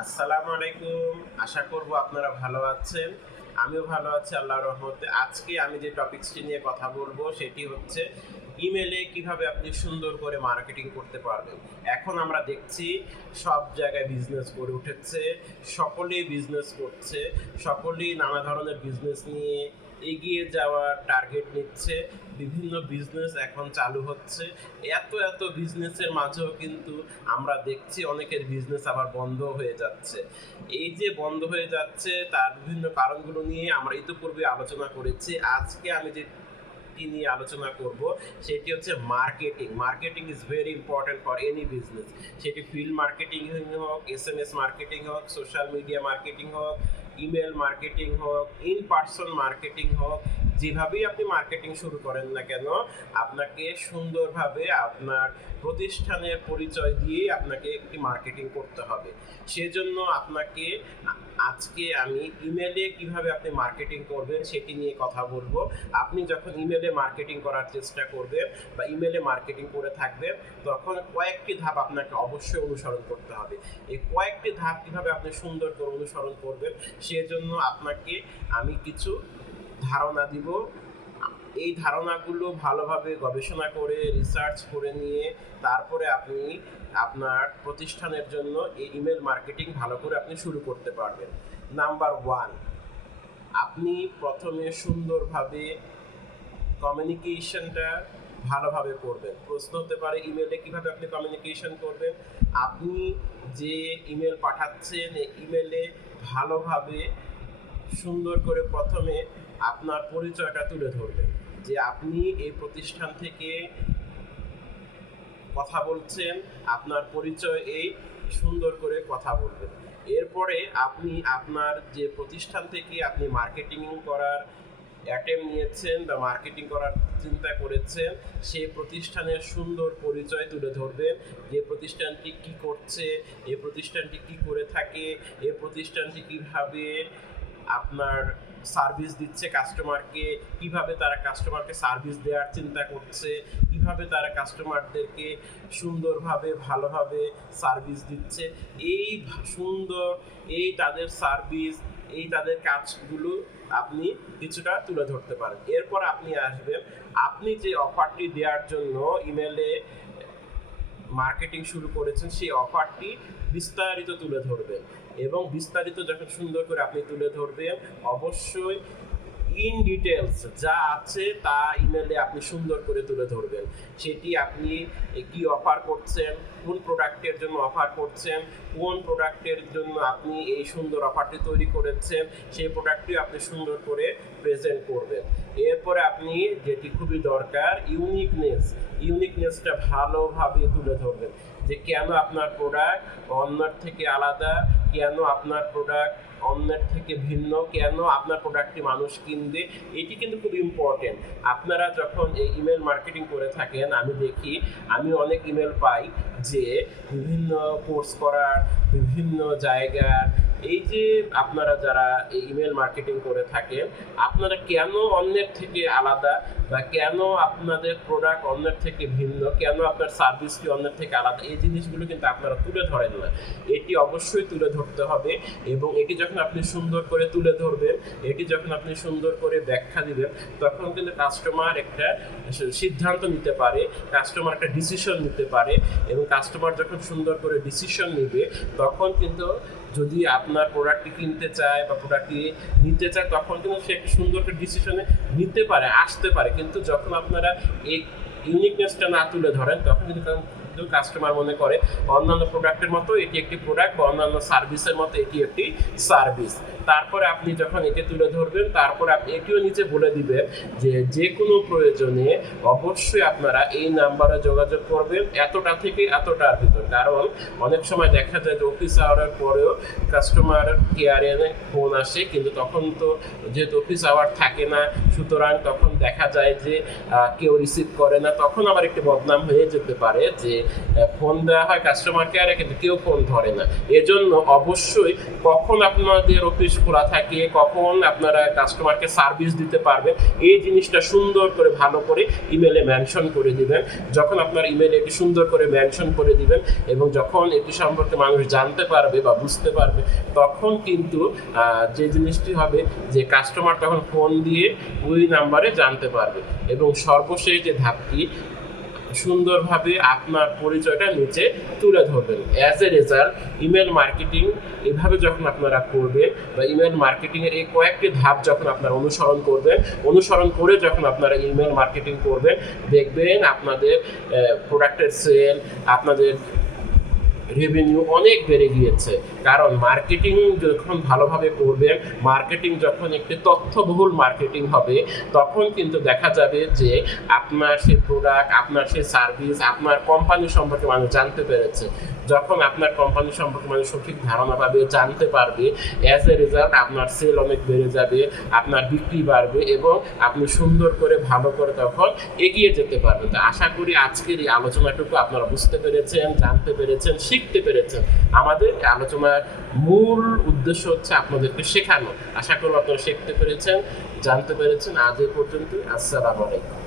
আসসালামু আলাইকুম। আশা করব আপনারা ভালো আছেন। আমিও ভালো আছি, আল্লাহর রহমতে। আজকে আমি যে টপিকসটি নিয়ে কথা বলব, সেটি হচ্ছে ইমেলে কীভাবে আপনি সুন্দর করে মার্কেটিং করতে পারবেন। এখন আমরা দেখছি সব জায়গায় বিজনেস করে উঠেছে, সকলেই বিজনেস করছে, সকলেই নানা ধরনের বিজনেস নিয়ে এগিয়ে যাওয়ার টার্গেট নিচ্ছে। বিভিন্ন বিজনেস এখন চালু হচ্ছে। এত এত বিজনেসের মাঝেও কিন্তু আমরা দেখছি অনেকের বিজনেস আবার বন্ধ হয়ে যাচ্ছে। এই যে বন্ধ হয়ে যাচ্ছে, তার বিভিন্ন কারণগুলো নিয়ে আমরা ইতিপূর্বে আলোচনা করেছি। আজকে আমি যে নিয়ে আলোচনা করব, সেটি হচ্ছে marketing marketing is very important for any business সেটি ফিল্ড মার্কেটিং হোক এস এম এস মার্কেটিং হোক সোশ্যাল মিডিয়া মার্কেটিং হোক ইমেল মার্কেটিং হোক ইন পার্সন মার্কেটিং হোক যেভাবেই আপনি মার্কেটিং শুরু করেন না কেন, আপনাকে সুন্দরভাবে আপনার প্রতিষ্ঠানের পরিচয় দিয়েই আপনাকে একটি মার্কেটিং করতে হবে। সেজন্য আপনাকে আজকে আমি ইমেলে কীভাবে আপনি মার্কেটিং করবেন সেটি নিয়ে কথা বলব। আপনি যখন ইমেলে মার্কেটিং করার চেষ্টা করবেন বা ইমেলে মার্কেটিং করে থাকবেন, তখন কয়েকটি ধাপ আপনাকে অবশ্যই অনুসরণ করতে হবে। এই কয়েকটি ধাপ কীভাবে আপনি সুন্দর করে অনুসরণ করবেন, সেজন্য আপনাকে আমি কিছু ধারণা দিব। এই ধারণাগুলো ভালোভাবে গবেষণা করে রিসার্চ করে নিয়ে তারপরে আপনি আপনার প্রতিষ্ঠানের জন্য এই ইমেল মার্কেটিং ভালো করে আপনি শুরু করতে পারবেন। নাম্বার ওয়ান আপনি প্রথমে সুন্দরভাবে কমিউনিকেশনটা ভালোভাবে করবেন। প্রশ্ন হতে পারে ইমেলে কীভাবে আপনি কমিউনিকেশন করবেন? আপনি যে ইমেল পাঠাচ্ছেন ইমেলে ভালোভাবে সুন্দর করে প্রথমে আপনার পরিচয়টা তুলে ধরবেন, যে আপনি এই প্রতিষ্ঠান থেকে কথা বলছেন, আপনার পরিচয় এই সুন্দর করে কথা বলবেন। এরপরে আপনি আপনার যে প্রতিষ্ঠান থেকে আপনি মার্কেটিং করার অ্যাটেম নিয়েছেন বা মার্কেটিং করার চিন্তা করেছেন, সেই প্রতিষ্ঠানের সুন্দর পরিচয় তুলে ধরবেন, যে প্রতিষ্ঠানটি কি করছে এই প্রতিষ্ঠানটি কি করে থাকে এই প্রতিষ্ঠানটি কীভাবে আপনার সার্ভিস দিচ্ছে কাস্টমারকে কীভাবে তারা কাস্টমারকে সার্ভিস দেওয়ার চিন্তা করছে, কীভাবে তারা কাস্টমারদেরকে সুন্দরভাবে, ভালোভাবে সার্ভিস দিচ্ছে, এই সুন্দর এই তাদের সার্ভিস এই তাদের কাজগুলো আপনি কিছুটা তুলে ধরতে পারেন। এরপর আপনি আসবেন, আপনি যে অফারটি দেওয়ার জন্য ইমেলে মার্কেটিং শুরু করেছেন, সেই অফারটি বিস্তারিত তুলে ধরবেন। এবং বিস্তারিত যখন সুন্দর করে আপনি তুলে ধরবেন, অবশ্যই ইন ডিটেলস যা আছে তা ইমেলে আপনি সুন্দর করে তুলে ধরবেন। সেটি আপনি কি অফার করছেন, কোন প্রোডাক্টের জন্য অফার করছেন, কোন প্রোডাক্টের জন্য আপনি এই সুন্দর অফারটি তৈরি করেছেন, সেই প্রোডাক্টটি আপনি সুন্দর করে প্রেজেন্ট করবেন। এরপরে আপনি যেটি খুবই দরকার ইউনিকনেস ইউনিকনেসটা ভালোভাবে তুলে ধরবেন। যে কেন আপনার প্রোডাক্ট অন্যের থেকে আলাদা, কেন আপনার প্রোডাক্ট অন্যের থেকে ভিন্ন কেন আপনার প্রোডাক্টটি মানুষ কিনবে, এটি কিন্তু খুব ইম্পর্টেন্ট আপনারা যখন এই ইমেল মার্কেটিং করে থাকেন, আমি দেখি, আমি অনেক ইমেল পাই যে বিভিন্ন কোর্স করার, বিভিন্ন জায়গার এই যে আপনারা যারা ইমেল মার্কেটিং করে থাকেন, আপনারা কেন অন্যের থেকে আলাদা বা কেন আপনাদের প্রোডাক্ট অন্যের থেকে ভিন্ন? কেন আপনার সার্ভিসটি অন্যের থেকে আলাদা? এই জিনিসগুলো কিন্তু আপনারা তুলে ধরেন না। এটি অবশ্যই তুলে ধরতে হবে এবং এটি যখন আপনি সুন্দর করে তুলে ধরবেন, এটি যখন আপনি সুন্দর করে ব্যাখ্যা দিবেন, তখন কিন্তু কাস্টমার একটা সিদ্ধান্ত নিতে পারে কাস্টমার একটা ডিসিশন নিতে পারে এবং কাস্টমার যখন সুন্দর করে ডিসিশন নেবে, তখন কিন্তু যদি আপনার প্রোডাক্টটি কিনতে চায় বা প্রোডাক্টটি নিতে চায়, তখন কিন্তু সে একটা সুন্দর একটা ডিসিশনে নিতে পারে, আসতে পারে। কিন্তু যখন আপনারা এই ইউনিকনেসটা না তুলে ধরেন, তখন কিন্তু কিন্তু কাস্টমার মনে করে, অন্যান্য প্রোডাক্টের মতো এটি একটি প্রোডাক্ট বা অন্যান্য সার্ভিসের মতো এটি একটি সার্ভিস তারপরে আপনি যখন এটি তুলে ধরবেন, তারপরে আপনি এটিও নিচে বলে দিবেন যে যে কোনো প্রয়োজনে অবশ্যই আপনারা এই নাম্বারে যোগাযোগ করবেন এতটা থেকে এতটার ভিতর। কারণ অনেক সময় দেখা যায় যে অফিস আওয়ারের পরেও কাস্টমার কেয়ারে ফোন আসে, কিন্তু তখন তো যেহেতু অফিস আওয়ার থাকে না, সুতরাং তখন দেখা যায় যে কেউ রিসিভ করে না, তখন আবার একটি বদনাম হয়ে যেতে পারে যে ফোন দেওয়া হয় কাস্টমার কেয়ারে কিন্তু কেউ ফোন ধরে না। এজন্য অবশ্যই কখন আপনাদের অফিস খোলা থাকে, কখন আপনারা কাস্টমারকে সার্ভিস দিতে পারবেন, এই জিনিসটা সুন্দর করে, ভালো করে ইমেলে মেনশন করে দিবেন। যখন আপনার ইমেলে এটি সুন্দর করে মেনশন করে দিবেন এবং যখন এটি সম্পর্কে মানুষ জানতে পারবে বা বুঝতে পারবে, তখন কিন্তু যে জিনিসটি হবে যে কাস্টমার তখন ফোন দিয়ে ওই নাম্বারে জানতে পারবে। এবং সর্বশেষ যে ধাপটি সুন্দরভাবে আপনার পরিচয়টা নিচে তুলে ধরবেন। As a result email marketing এভাবে যখন আপনারা করবেন বা ইমেল মার্কেটিংয়ের এই কয়েকটি ধাপ যখন আপনারা অনুসরণ করবেন, অনুসরণ করে যখন আপনারা ইমেল মার্কেটিং করবেন, দেখবেন আপনাদের প্রোডাক্টের সেল আপনাদের রেভিনিউ অনেক বেড়ে গিয়েছে। কারণ মার্কেটিং যখন ভালোভাবে করবেন মার্কেটিং যখন একটি তথ্যবহুল মার্কেটিং হবে, তখন কিন্তু দেখা যাবে যে আপনার সে প্রোডাক্ট আপনার সে সার্ভিস আপনার কোম্পানি সম্পর্কে মানুষ জানতে পেরেছে। যখন আপনার কোম্পানি সম্পর্কে মানুষ সঠিক ধারণা পাবে, জানতে পারবে অ্যাজ এ রেজাল্ট আপনার সেল অনেক বেড়ে যাবে, আপনার বিক্রি বাড়বে এবং আপনি সুন্দর করে, ভালো করে তখন এগিয়ে যেতে পারবেন। তো আশা করি আজকের এই আলোচনাটুকু আপনারা বুঝতে পেরেছেন, জানতে পেরেছেন, শিখতে পেরেছেন। আমাদের আলোচনার মূল উদ্দেশ্য হচ্ছে আপনাদেরকে শেখানো। আশা করব আপনারা শিখতে পেরেছেন, জানতে পেরেছেন। আজ এই পর্যন্ত আসসালামু আলাইকুম।